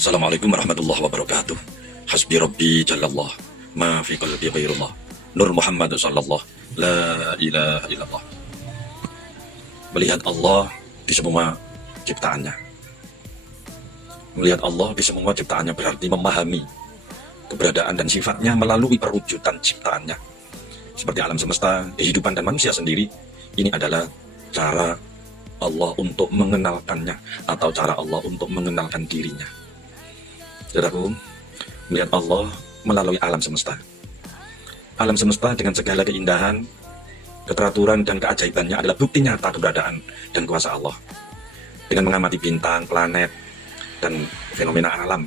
Assalamualaikum warahmatullahi wabarakatuh. Hasbi Rabbi Jalallah, ma fi qalbi ghairullah. Nur Muhammad sallallahu, la ilaha illallah. Melihat Allah di semua ciptaannya. Melihat Allah di semua ciptaannya berarti memahami keberadaan dan sifatnya melalui perwujudan ciptaannya. Seperti alam semesta, kehidupan dan manusia sendiri, ini adalah cara Allah untuk mengenalkannya atau cara Allah untuk mengenalkan dirinya. Saudaraku, melihat Allah melalui alam semesta. Alam semesta dengan segala keindahan, keteraturan dan keajaibannya adalah bukti nyata keberadaan dan kuasa Allah. Dengan mengamati bintang, planet, dan fenomena alam,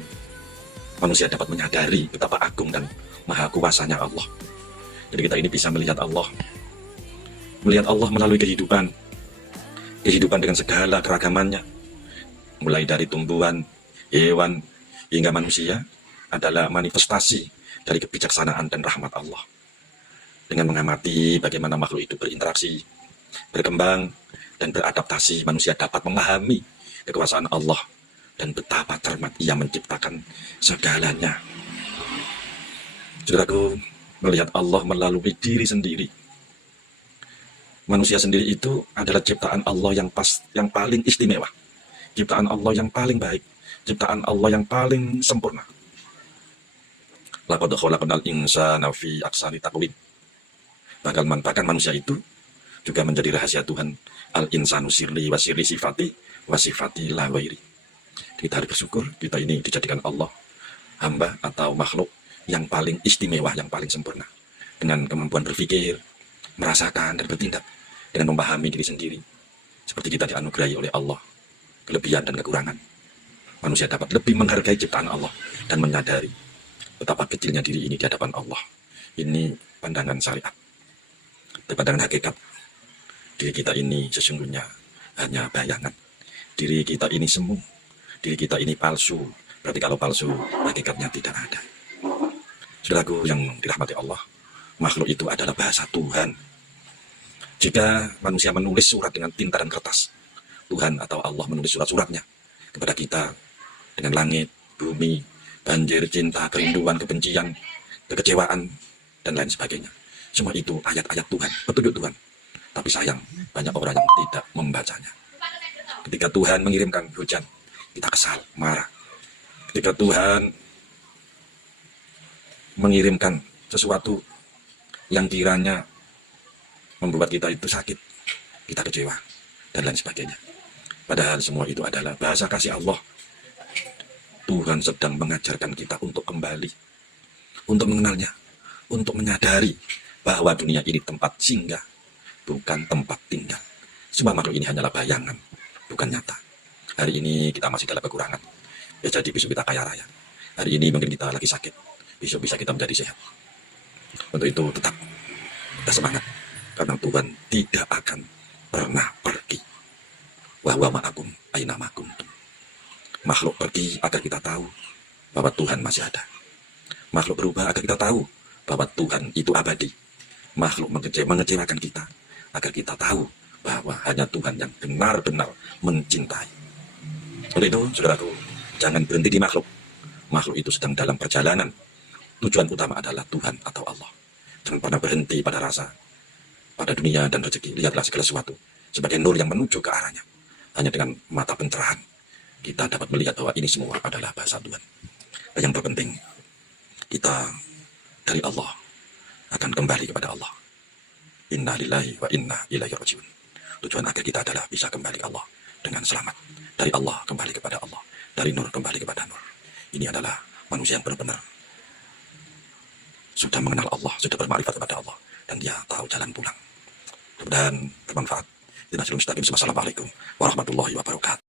manusia dapat menyadari betapa agung dan maha kuasanya Allah. Jadi kita ini bisa melihat Allah. Melihat Allah melalui kehidupan. Kehidupan dengan segala keragamannya. Mulai dari tumbuhan, hewan, hingga manusia adalah manifestasi dari kebijaksanaan dan rahmat Allah. Dengan mengamati bagaimana makhluk itu berinteraksi, berkembang, dan beradaptasi, manusia dapat memahami kekuasaan Allah dan betapa cermat Ia menciptakan segalanya. Saudaraku, melihat Allah melalui diri sendiri. Manusia sendiri itu adalah ciptaan Allah yang paling istimewa, ciptaan Allah yang paling baik, ciptaan Allah yang paling sempurna. Laqad khalaqnal insana fi ahsani taqwim. Bahkan manusia itu juga menjadi rahasia Tuhan. Al-insanu sirli wa sirli sifati wa sifati la ghairi. Kita harus bersyukur kita ini dijadikan Allah hamba atau makhluk yang paling istimewa, yang paling sempurna. Dengan kemampuan berpikir, merasakan dan bertindak, dengan memahami diri sendiri. Seperti kita dianugerahi oleh Allah kelebihan dan kekurangan. Manusia dapat lebih menghargai ciptaan Allah dan menyadari betapa kecilnya diri ini di hadapan Allah. Ini pandangan syariat. Di pandangan hakikat, diri kita ini sesungguhnya hanya bayangan. Diri kita ini semu, diri kita ini palsu. Berarti kalau palsu, hakikatnya tidak ada. Saudaraku yang dirahmati Allah, makhluk itu adalah bahasa Tuhan. Jika manusia menulis surat dengan tinta dan kertas, Tuhan atau Allah menulis surat-suratnya kepada kita dengan langit, bumi, banjir, cinta, kerinduan, kebencian, kekecewaan, dan lain sebagainya. Semua itu ayat-ayat Tuhan, petunjuk Tuhan. Tapi sayang, banyak orang yang tidak membacanya. Ketika Tuhan mengirimkan hujan, kita kesal, marah. Ketika Tuhan mengirimkan sesuatu yang kiranya membuat kita itu sakit, kita kecewa, dan lain sebagainya. Padahal semua itu adalah bahasa kasih Allah. Tuhan sedang mengajarkan kita untuk kembali, untuk mengenalnya, untuk menyadari bahwa dunia ini tempat singgah, bukan tempat tinggal. Semua makhluk ini hanyalah bayangan, bukan nyata. Hari ini kita masih dalam kekurangan, ya jadi besok kita kaya raya. Hari ini mungkin kita lagi sakit, besok bisa kita menjadi sehat. Untuk itu tetap kita semangat, karena Tuhan tidak akan pernah pergi. Wa huwa ma'akum aina ma kuntum. Makhluk pergi agar kita tahu bahwa Tuhan masih ada. Makhluk berubah agar kita tahu bahwa Tuhan itu abadi. Makhluk mengecewakan kita agar kita tahu bahwa hanya Tuhan yang benar-benar mencintai. Oleh itu, saudaraku, jangan berhenti di makhluk. Makhluk itu sedang dalam perjalanan. Tujuan utama adalah Tuhan atau Allah. Jangan pernah berhenti pada rasa, pada dunia dan rezeki. Lihatlah segala sesuatu sebagai nur yang menuju ke arahnya. Hanya dengan mata pencerahan kita dapat melihat bahwa ini semua adalah bahasa Tuhan. Dan yang terpenting, kita dari Allah akan kembali kepada Allah. Inna lillahi wa inna ilaihi rajiun. Tujuan akhir kita adalah bisa kembali ke Allah dengan selamat. Dari Allah kembali kepada Allah, dari nur kembali kepada nur. Ini adalah manusia yang benar-benar sudah mengenal Allah, sudah bermakrifat kepada Allah, dan dia tahu jalan pulang. Mudah-mudahan bermanfaat. Wassalamualaikum warahmatullahi wabarakatuh.